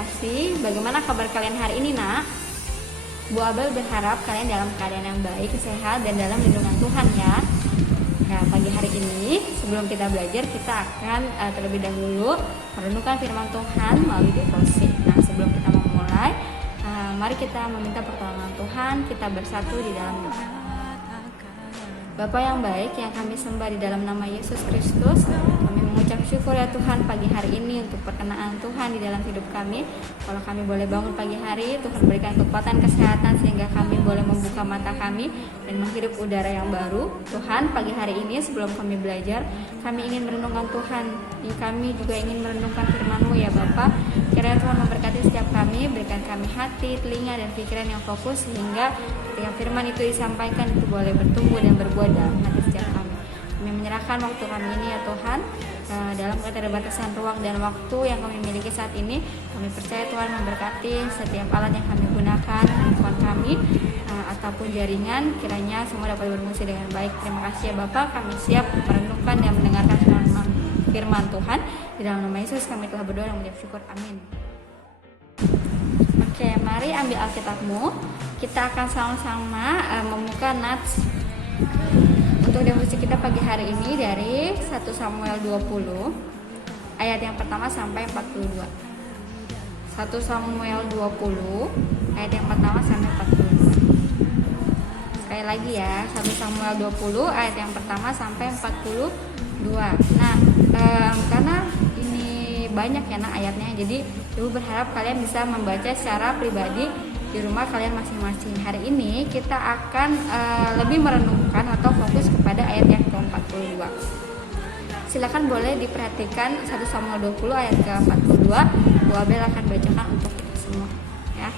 kasih. Bagaimana kabar kalian hari ini, nak? Bu Abel berharap kalian dalam keadaan yang baik, sehat, dan dalam lindungan Tuhan ya. Nah, pagi hari ini sebelum kita belajar, kita akan terlebih dahulu merenungkan firman Tuhan melalui devosi. Nah, sebelum kita memulai, mari kita meminta pertolongan Tuhan. Kita bersatu di dalam doa. Bapa yang baik yang kami sembah di dalam nama Yesus Kristus, kami mengucap syukur ya Tuhan pagi hari ini untuk perkenaan Tuhan di dalam hidup kami. Kalau kami boleh bangun pagi hari, Tuhan berikan kekuatan kesehatan sehingga kami boleh membuka mata kami dan menghirup udara yang baru. Tuhan, pagi hari ini sebelum kami belajar, kami ingin merenungkan Tuhan. Kami juga ingin merenungkan firman-Mu ya Bapa. Kiranya Tuhan memberkati setiap kami, berikan kami hati, telinga, dan pikiran yang fokus sehingga ketika firman itu disampaikan itu boleh bertumbuh dan berbuah dalam hati setiap kami. Kami menyerahkan waktu kami ini ya Tuhan, dalam keterbatasan ruang dan waktu yang kami miliki saat ini. Kami percaya Tuhan memberkati setiap alat yang kami gunakan, handphone kami ataupun jaringan, kiranya semua dapat berfungsi dengan baik. Terima kasih ya Bapak, kami siap merenungkan dan mendengarkan firman Tuhan. Di dalam nama Yesus kami telah berdoa dan mengucap syukur, amin. Oke, mari ambil Alkitabmu. Kita akan sama-sama membuka nats untuk devosi kita pagi hari ini dari 1 Samuel 20 ayat yang pertama sampai 42. 1 Samuel 20 ayat yang pertama sampai 42. Sekali lagi ya, 1 Samuel 20 ayat yang pertama sampai 42. Nah, karena ini banyak ya nak ayatnya, jadi Ibu berharap kalian bisa membaca secara pribadi di rumah kalian masing-masing. Hari ini kita akan lebih merenungkan atau fokus kepada ayat yang ke-42. Silakan boleh diperhatikan 1 Samuel 20 ayat ke-42. Bu Abel akan bacakan untuk kita semua ya.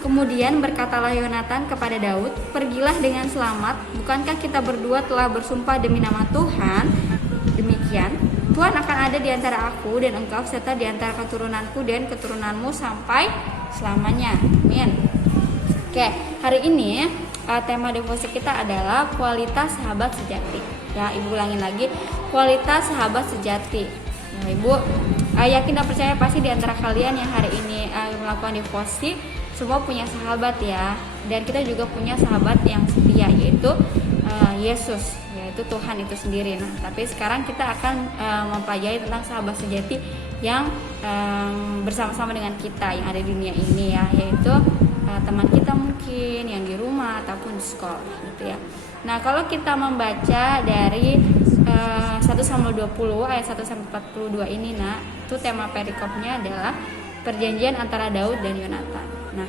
Kemudian berkatalah Yonatan kepada Daud, "Pergilah dengan selamat. Bukankah kita berdua telah bersumpah demi nama Tuhan? Demikian, Tuhan akan ada di antara aku dan engkau serta di antara keturunanku dan keturunanmu sampai selamanya." Amin. Oke, hari ini tema devosi kita adalah kualitas sahabat sejati. Ya, Ibu ulangin lagi, kualitas sahabat sejati. Ya, Ibu yakin dan percaya pasti di antara kalian yang hari ini melakukan devosi semua punya sahabat ya. Dan kita juga punya sahabat yang setia, yaitu Yesus, yaitu Tuhan itu sendiri. Nah, tapi sekarang kita akan mempelajari tentang sahabat sejati yang bersama-sama dengan kita yang ada di dunia ini ya, yaitu teman kita mungkin yang di rumah ataupun di sekolah gitu ya. Nah, kalau kita membaca dari 1 Samuel 20 ayat 1 sampai 42 ini, nah, itu tema perikopnya adalah perjanjian antara Daud dan Yonatan. Nah,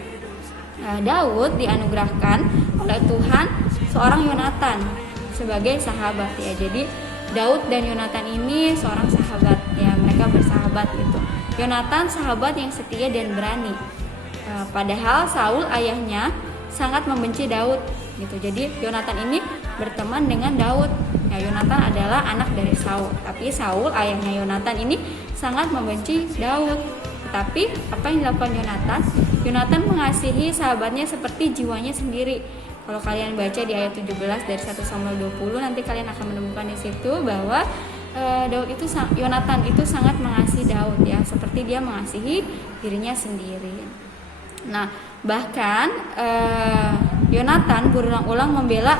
Daud dianugerahkan oleh Tuhan seorang Yonatan sebagai sahabat ya. Jadi Daud dan Yonatan ini seorang sahabat ya, mereka bersahabat gitu. Yonatan sahabat yang setia dan berani. Padahal Saul ayahnya sangat membenci Daud gitu. Jadi Yonatan ini berteman dengan Daud. Ya, Yonatan adalah anak dari Saul, tapi Saul ayahnya Yonatan ini sangat membenci Daud. Tapi apa yang dilakukan Yonatan? Yonatan mengasihi sahabatnya seperti jiwanya sendiri. Kalau kalian baca di ayat 17 dari 1 Samuel 20, nanti kalian akan menemukan di situ bahwa Yonatan itu sangat mengasihi Daud ya, seperti dia mengasihi dirinya sendiri. Nah, bahkan Yonatan berulang-ulang membela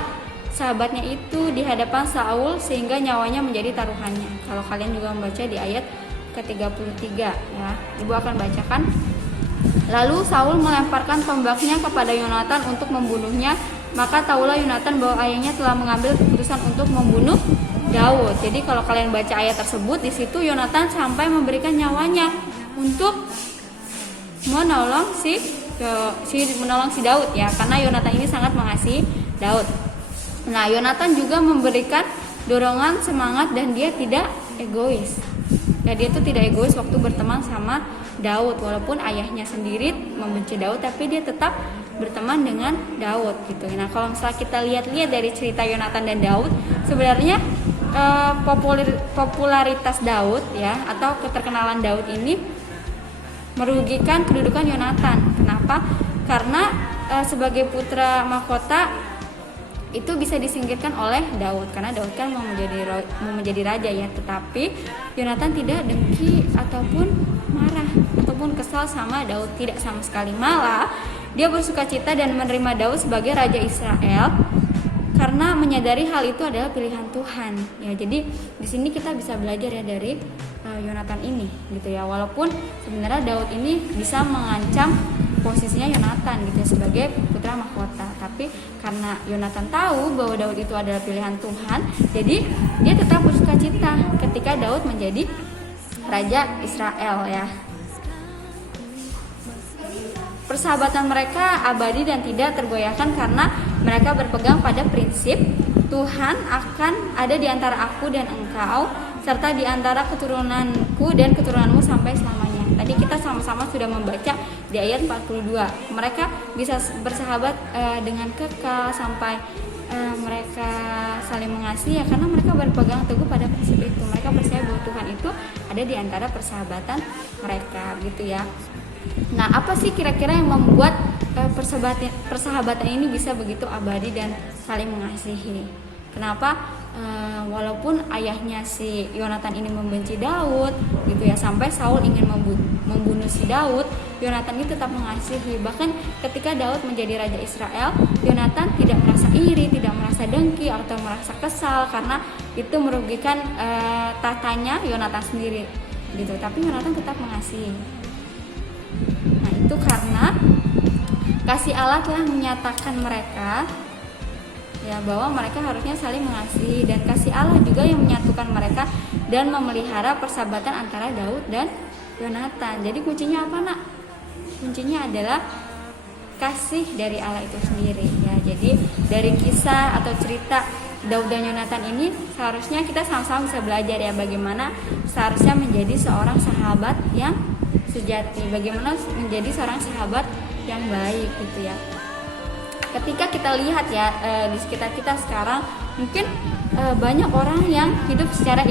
sahabatnya itu di hadapan Saul sehingga nyawanya menjadi taruhannya. Kalau kalian juga membaca di ayat ke-33 ya, Ibu akan bacakan. Lalu Saul melemparkan tombaknya kepada Yonatan untuk membunuhnya. Maka tahulah Yonatan bahwa ayahnya telah mengambil keputusan untuk membunuh Daud. Jadi kalau kalian baca ayat tersebut, di situ Yonatan sampai memberikan nyawanya untuk menolong si Daud ya, karena Yonatan ini sangat mengasihi Daud. Nah, Yonatan juga memberikan dorongan semangat dan dia tidak egois. Ya, dia itu tidak egois waktu berteman sama Daud, walaupun ayahnya sendiri membenci Daud, tapi dia tetap berteman dengan Daud gitu. Nah, kalau misalnya kita lihat dari cerita Yonatan dan Daud, sebenarnya popularitas Daud ya, atau keterkenalan Daud ini merugikan kedudukan Yonatan. Kenapa? Karena sebagai putra mahkota itu bisa disingkirkan oleh Daud, karena Daud kan mau menjadi raja ya, tetapi Yonatan tidak dengki ataupun marah ataupun kesal sama Daud, tidak sama sekali. Malah dia bersukacita dan menerima Daud sebagai raja Israel karena menyadari hal itu adalah pilihan Tuhan. Ya, jadi di sini kita bisa belajar ya dari Yonatan ini gitu ya. Walaupun sebenarnya Daud ini bisa mengancam posisinya Yonatan gitu ya, sebagai putra mahkota, tapi karena Yonatan tahu bahwa Daud itu adalah pilihan Tuhan, jadi dia tetap bersukacita ketika Daud menjadi raja Israel ya. Persahabatan mereka abadi dan tidak tergoyahkan karena mereka berpegang pada prinsip Tuhan akan ada di antara aku dan engkau, serta di antara keturunanku dan keturunanmu sampai selamanya. Tadi kita sama-sama sudah membaca di ayat 42. Mereka bisa bersahabat dengan kekal sampai mereka saling mengasihi ya, karena mereka berpegang teguh pada prinsip itu. Mereka percaya bahwa Tuhan itu ada di antara persahabatan mereka gitu ya. Nah, apa sih kira-kira yang membuat persahabatan ini bisa begitu abadi dan saling mengasihi? Kenapa walaupun ayahnya si Yonatan ini membenci Daud gitu ya, sampai Saul ingin membunuh si Daud, Yonatan ini tetap mengasihi. Bahkan ketika Daud menjadi raja Israel, Yonatan tidak merasa iri, tidak merasa dengki atau merasa kesal karena itu merugikan tatanya Yonatan sendiri gitu. Tapi Yonatan tetap mengasihi. Nah, itu karena kasih Allah telah menyatakan mereka ya bahwa mereka harusnya saling mengasihi, dan kasih Allah juga yang menyatukan mereka dan memelihara persahabatan antara Daud dan Yonatan. Jadi kuncinya apa, Nak? Kuncinya adalah kasih dari Allah itu sendiri ya. Jadi dari kisah atau cerita Daud dan Yonatan ini seharusnya kita sama-sama bisa belajar ya bagaimana seharusnya menjadi seorang sahabat yang sejati, bagaimana menjadi seorang sahabat yang baik gitu ya. Ketika kita lihat ya di sekitar kita sekarang, mungkin banyak orang yang hidup secara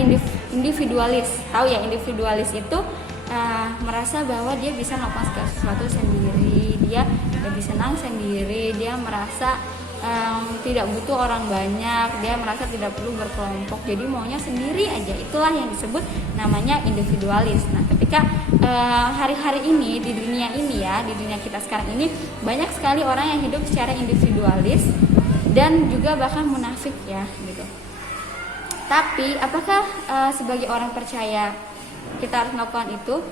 individualis. Tahu ya, individualis itu merasa bahwa dia bisa melakukan segala sesuatu sendiri, dia lebih senang sendiri, dia merasa tidak butuh orang banyak, dia merasa tidak perlu berkelompok, jadi maunya sendiri aja. Itulah yang disebut namanya individualis. Nah, ketika hari-hari ini di dunia ini ya, di dunia kita sekarang ini banyak sekali orang yang hidup secara individualis dan juga bahkan munafik ya gitu. Tapi apakah sebagai orang percaya kita harus melakukan itu?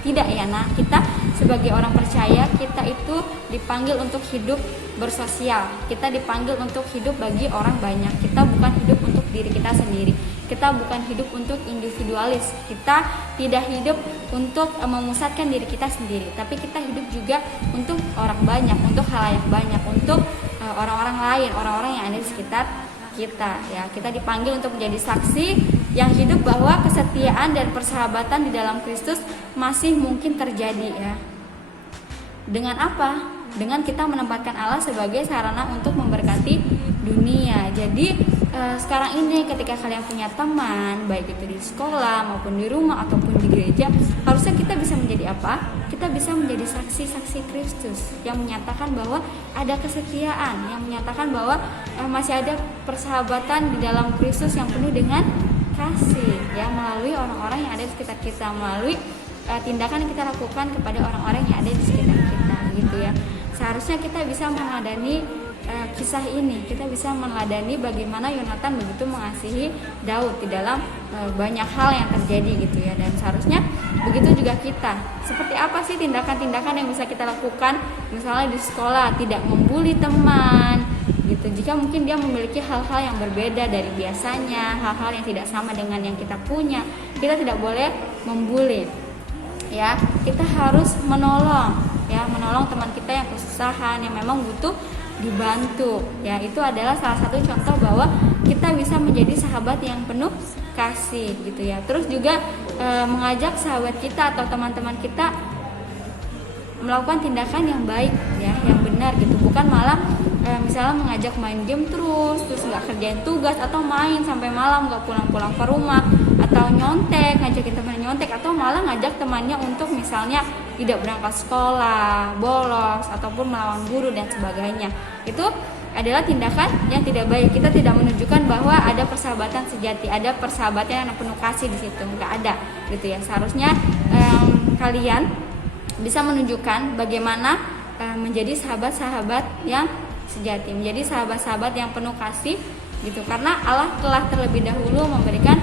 Tidak ya. Nah, kita sebagai orang percaya, kita itu dipanggil untuk hidup bersosial. Kita dipanggil untuk hidup bagi orang banyak. Kita bukan hidup untuk diri kita sendiri. Kita bukan hidup untuk individualis. Kita tidak hidup untuk memusatkan diri kita sendiri, tapi kita hidup juga untuk orang banyak, untuk khalayak banyak, untuk orang-orang lain, orang-orang yang ada di sekitar kita ya. Kita dipanggil untuk menjadi saksi yang hidup bahwa kesetiaan dan persahabatan di dalam Kristus masih mungkin terjadi ya. Dengan apa? Dengan kita menempatkan Allah sebagai sarana untuk memberkati dunia. Jadi sekarang ini ketika kalian punya teman, baik itu di sekolah maupun di rumah ataupun di gereja, harusnya kita bisa menjadi apa? Kita bisa menjadi saksi-saksi Kristus yang menyatakan bahwa ada kesetiaan, yang menyatakan bahwa masih ada persahabatan di dalam Kristus yang penuh dengan kasih ya, melalui orang-orang yang ada di sekitar kita, melalui tindakan yang kita lakukan kepada orang-orang yang ada di sekitar kita gitu ya. Seharusnya kita bisa meneladani kisah ini, kita bisa meneladani bagaimana Yonatan begitu mengasihi Daud di dalam banyak hal yang terjadi gitu ya. Dan seharusnya begitu juga kita. Seperti apa sih tindakan-tindakan yang bisa kita lakukan misalnya di sekolah? Tidak membuli teman gitu. Jika mungkin dia memiliki hal-hal yang berbeda dari biasanya, hal-hal yang tidak sama dengan yang kita punya, kita tidak boleh membuli ya. Kita harus menolong ya, menolong teman kita yang kesusahan, yang memang butuh dibantu ya. Itu adalah salah satu contoh bahwa kita bisa menjadi sahabat yang penuh kasih gitu ya. Terus juga mengajak sahabat kita atau teman-teman kita melakukan tindakan yang baik ya, yang benar gitu. Bukan malah misalnya mengajak main game terus nggak kerjain tugas, atau main sampai malam nggak pulang-pulang ke rumah, atau nyontek, ngajakin teman nyontek, atau malah ngajak temannya untuk misalnya tidak berangkat sekolah, bolos, ataupun melawan guru dan sebagainya. Itu adalah tindakan yang tidak baik. Kita tidak menunjukkan bahwa ada persahabatan sejati, ada persahabatan yang penuh kasih di situ, nggak ada gitu ya. Seharusnya kalian bisa menunjukkan bagaimana menjadi sahabat-sahabat yang sejati, menjadi sahabat-sahabat yang penuh kasih gitu, karena Allah telah terlebih dahulu memberikan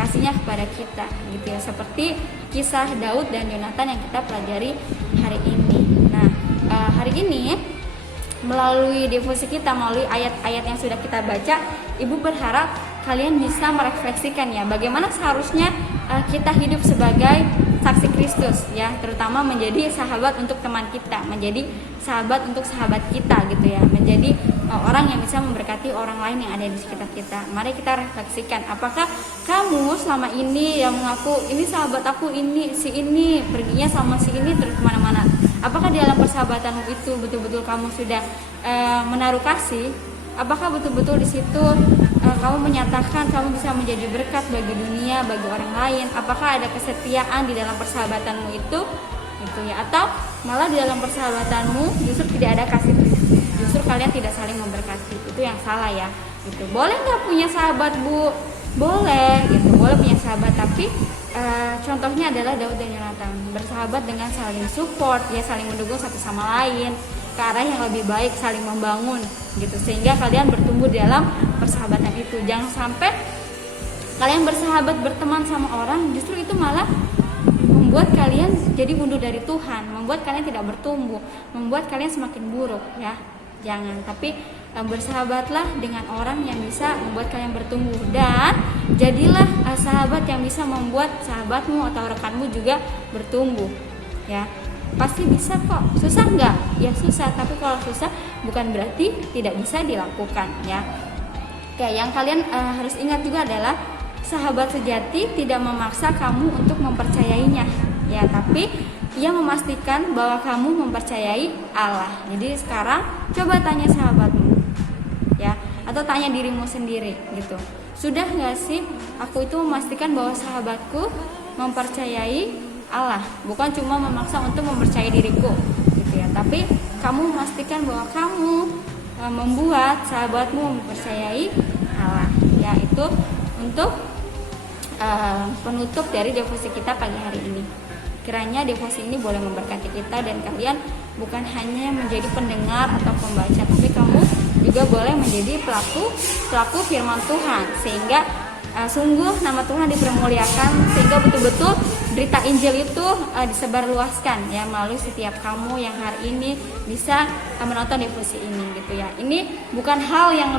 kasihnya kepada kita gitu ya, seperti kisah Daud dan Yonatan yang kita pelajari hari ini. Nah, hari ini melalui devosi kita, melalui ayat-ayat yang sudah kita baca, Ibu berharap kalian bisa merefleksikan ya, bagaimana seharusnya kita hidup sebagai saksi Kristus ya, terutama menjadi sahabat untuk teman kita, menjadi sahabat untuk sahabat kita gitu ya, menjadi orang yang bisa memberkati orang lain yang ada di sekitar kita. Mari kita refleksikan, apakah kamu selama ini yang mengaku ini sahabat aku, ini si ini perginya sama si ini terus kemana-mana, apakah di dalam persahabatanmu itu betul-betul kamu sudah menaruh kasih? Apakah betul-betul di situ kamu menyatakan kamu bisa menjadi berkat bagi dunia, bagi orang lain? Apakah ada kesetiaan di dalam persahabatanmu itu gitu ya? Atau malah di dalam persahabatanmu justru tidak ada kasih, justru kalian tidak saling memberkati? Itu yang salah ya gitu. Boleh nggak punya sahabat, Bu? Boleh gitu, boleh punya sahabat, tapi contohnya adalah Daud dan Yonatan, bersahabat dengan saling support ya, saling mendukung satu sama lain ke arah yang lebih baik, saling membangun gitu, sehingga kalian bertumbuh dalam persahabatan itu. Jangan sampai kalian bersahabat, berteman sama orang, justru itu malah membuat kalian jadi mundur dari Tuhan, membuat kalian tidak bertumbuh, membuat kalian semakin buruk ya. Jangan, tapi bersahabatlah dengan orang yang bisa membuat kalian bertumbuh, dan jadilah sahabat yang bisa membuat sahabatmu atau rekanmu juga bertumbuh ya. Pasti bisa kok. Susah nggak? Ya susah, tapi kalau susah bukan berarti tidak bisa dilakukan ya. Oke, yang kalian harus ingat juga adalah sahabat sejati tidak memaksa kamu untuk mempercayainya ya, tapi ia memastikan bahwa kamu mempercayai Allah. Jadi sekarang coba tanya sahabatmu ya, atau tanya dirimu sendiri gitu. Sudah nggak sih aku itu memastikan bahwa sahabatku mempercayai Allah, bukan cuma memaksa untuk mempercayai diriku gitu ya, tapi kamu memastikan bahwa kamu membuat sahabatmu mempercayai Allah ya. Itu untuk penutup dari devosi kita pagi hari ini. Kiranya devosi ini boleh memberkati kita, dan kalian bukan hanya menjadi pendengar atau pembaca, tapi kamu juga boleh menjadi pelaku firman Tuhan, sehingga sungguh nama Tuhan dipermuliakan, sehingga betul-betul berita Injil itu disebarluaskan ya melalui setiap kamu yang hari ini bisa menonton devosi ini gitu ya. Ini bukan hal yang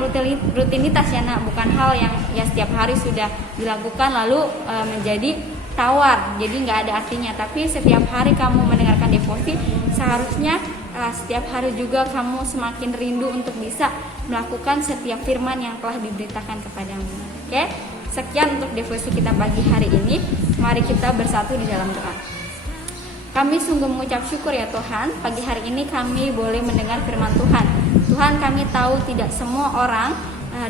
rutinitas ya nak, bukan hal yang ya setiap hari sudah dilakukan lalu menjadi tawar, jadi nggak ada artinya. Tapi setiap hari kamu mendengarkan devosi, seharusnya setiap hari juga kamu semakin rindu untuk bisa melakukan setiap firman yang telah diberitakan kepadamu. Oke? Sekian untuk devosi kita pagi hari ini. Mari kita bersatu di dalam doa. Kami sungguh mengucap syukur ya Tuhan, pagi hari ini kami boleh mendengar firman Tuhan. Tuhan, kami tahu tidak semua orang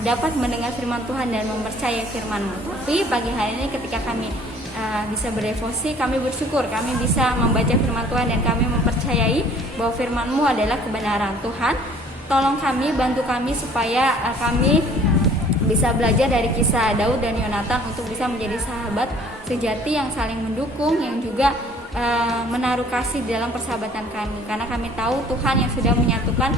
dapat mendengar firman Tuhan dan mempercayai firman-Mu. Tapi pagi hari ini ketika kami bisa berdevosi, kami bersyukur kami bisa membaca firman Tuhan dan kami mempercayai bahwa firman-Mu adalah kebenaran. Tuhan, tolong kami, bantu kami supaya kami bisa belajar dari kisah Daud dan Yonatan untuk bisa menjadi sahabat sejati yang saling mendukung, yang juga menaruh kasih dalam persahabatan kami, karena kami tahu Tuhan yang sudah menyatukan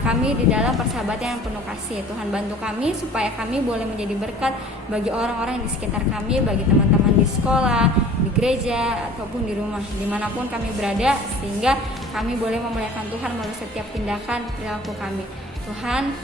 kami di dalam persahabatan yang penuh kasih. Tuhan, bantu kami supaya kami boleh menjadi berkat bagi orang-orang yang di sekitar kami, bagi teman-teman di sekolah, di gereja, ataupun di rumah, dimanapun kami berada, sehingga kami boleh memuliakan Tuhan melalui setiap tindakan perilaku kami. Tuhan,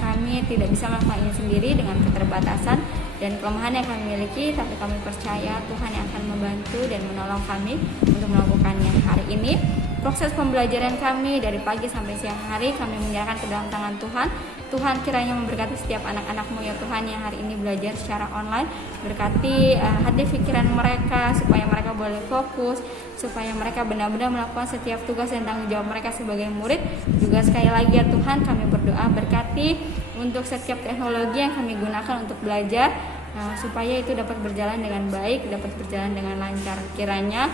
kami tidak bisa melakukan ini sendiri dengan keterbatasan dan kelemahan yang kami miliki, tapi kami percaya Tuhan yang akan membantu dan menolong kami untuk melakukannya. Hari ini proses pembelajaran kami dari pagi sampai siang hari kami menyerahkan ke dalam tangan Tuhan. Tuhan kiranya memberkati setiap anak-anak-Mu ya Tuhan yang hari ini belajar secara online. Berkati hati pikiran mereka supaya mereka boleh fokus, supaya mereka benar-benar melakukan setiap tugas dan tanggung jawab mereka sebagai murid. Juga sekali lagi ya Tuhan, kami berdoa berkati untuk setiap teknologi yang kami gunakan untuk belajar, supaya itu dapat berjalan dengan baik, dapat berjalan dengan lancar. Kiranya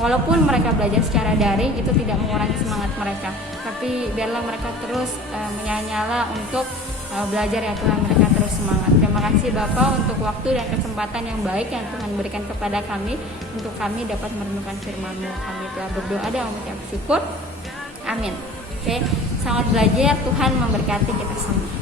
walaupun mereka belajar secara daring, itu tidak mengurangi semangat mereka, tapi biarlah mereka terus menyala-nyala untuk belajar ya Tuhan. Mereka terus semangat. Terima kasih Bapak untuk waktu dan kesempatan yang baik yang Tuhan berikan kepada kami untuk kami dapat merenungkan firman-Mu. Kami telah berdoa dan mengucap syukur. Amin. Oke, selamat belajar. Tuhan memberkati kita semua.